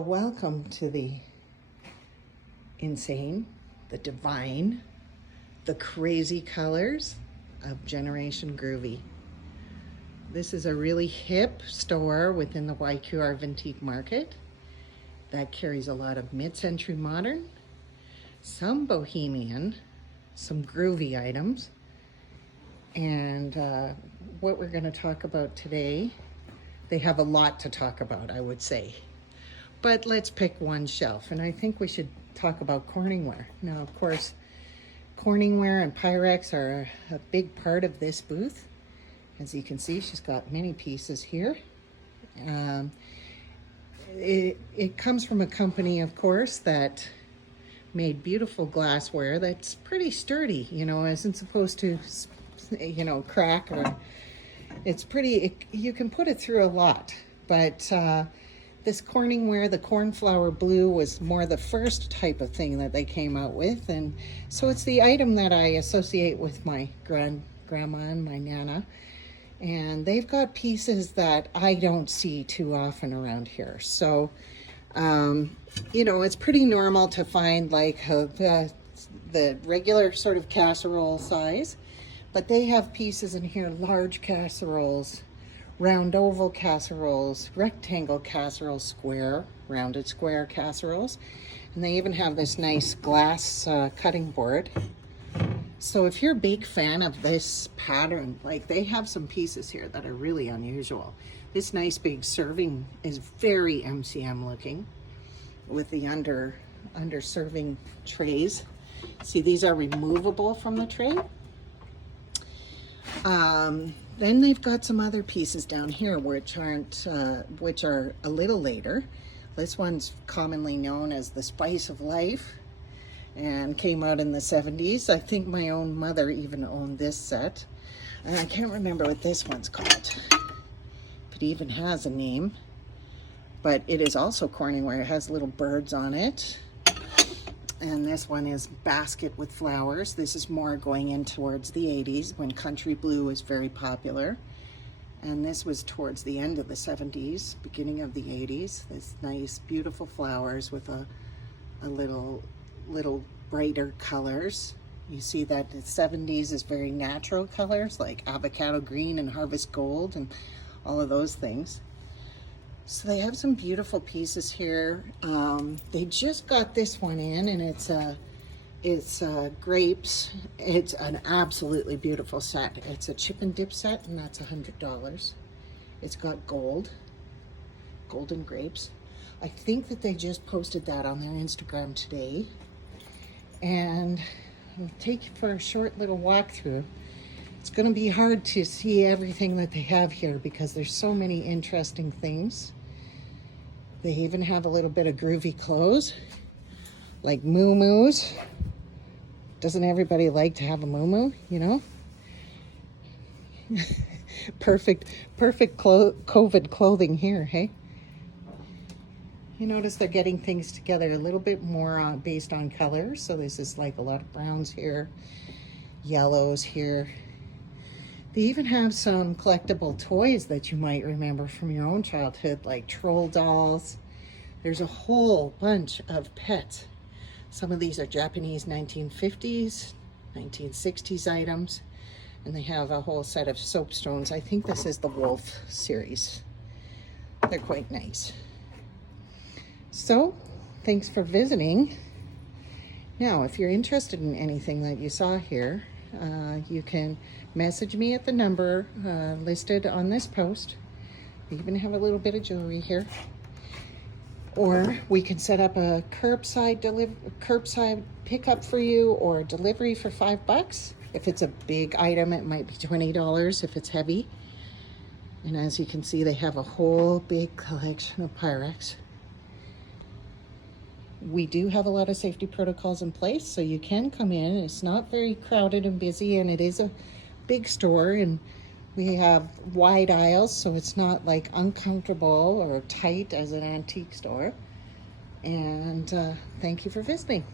Well, welcome to the insane, the divine, the crazy colors of Generation Groovy. This is a really hip store within the YQR Vintique Market that carries a lot of mid-century modern, some bohemian, some groovy items. And what we're going to talk about today, they have a lot to talk about, I would say. But let's pick one shelf, and I think we should talk about Corningware. Now, of course, Corningware and Pyrex are a big part of this booth. As you can see, she's got many pieces here. It comes from a company, of course, that made beautiful glassware that's pretty sturdy, you know, isn't supposed to, you know, crack, or it's pretty, you can put it through a lot. But this Corningware, the cornflower blue, was more the first type of thing that they came out with. And so it's the item that I associate with my grandma and my nana. And they've got pieces that I don't see too often around here. So, you know, it's pretty normal to find like the regular sort of casserole size, but they have pieces in here, large casseroles, round oval casseroles, rectangle casseroles, square, rounded square casseroles. And they even have this nice glass cutting board. So if you're a big fan of this pattern, like they have some pieces here that are really unusual. This nice big serving is very MCM looking with the under serving trays. See, these are removable from the tray. Then they've got some other pieces down here which are a little later. This one's commonly known as the Spice of Life and came out in the 70s. I think my own mother even owned this set. And I can't remember what this one's called. It even has a name. But it is also Corningware. It has little birds on it. And this one is Basket with Flowers. This is more going in towards the 80s when country blue was very popular. And this was towards the end of the 70s, beginning of the 80s. This nice, beautiful flowers with a little brighter colors. You see that the 70s is very natural colors like avocado green and harvest gold and all of those things. So they have some beautiful pieces here. They just got this one in, and it's grapes. It's an absolutely beautiful set. It's a chip and dip set, and that's $100. It's got golden grapes. I think that they just posted that on their Instagram today. And I'll take you for a short little walkthrough. It's going to be hard to see everything that they have here because there's so many interesting things. They even have a little bit of groovy clothes, like moo-moos. Doesn't everybody like to have a moo-moo, you know? Perfect COVID clothing here, hey? You notice they're getting things together a little bit more based on color. So this is like a lot of browns here, yellows here. They even have some collectible toys that you might remember from your own childhood, like troll dolls. There's a whole bunch of pets. Some of these are Japanese 1950s, 1960s items, and they have a whole set of soapstones. I think this is the Wolf series. They're quite nice. So, thanks for visiting. Now, if you're interested in anything that you saw here, you can message me at the number listed on this post. We even have a little bit of jewelry here. Or we can set up a curbside pickup for you, or delivery for $5. If it's a big item, it might be $20 if it's heavy. And as you can see, they have a whole big collection of Pyrex. We do have a lot of safety protocols in place, so you can come in. It's not very crowded and busy, and it is a big store, and we have wide aisles, so it's not like uncomfortable or tight as an antique store. And thank you for visiting.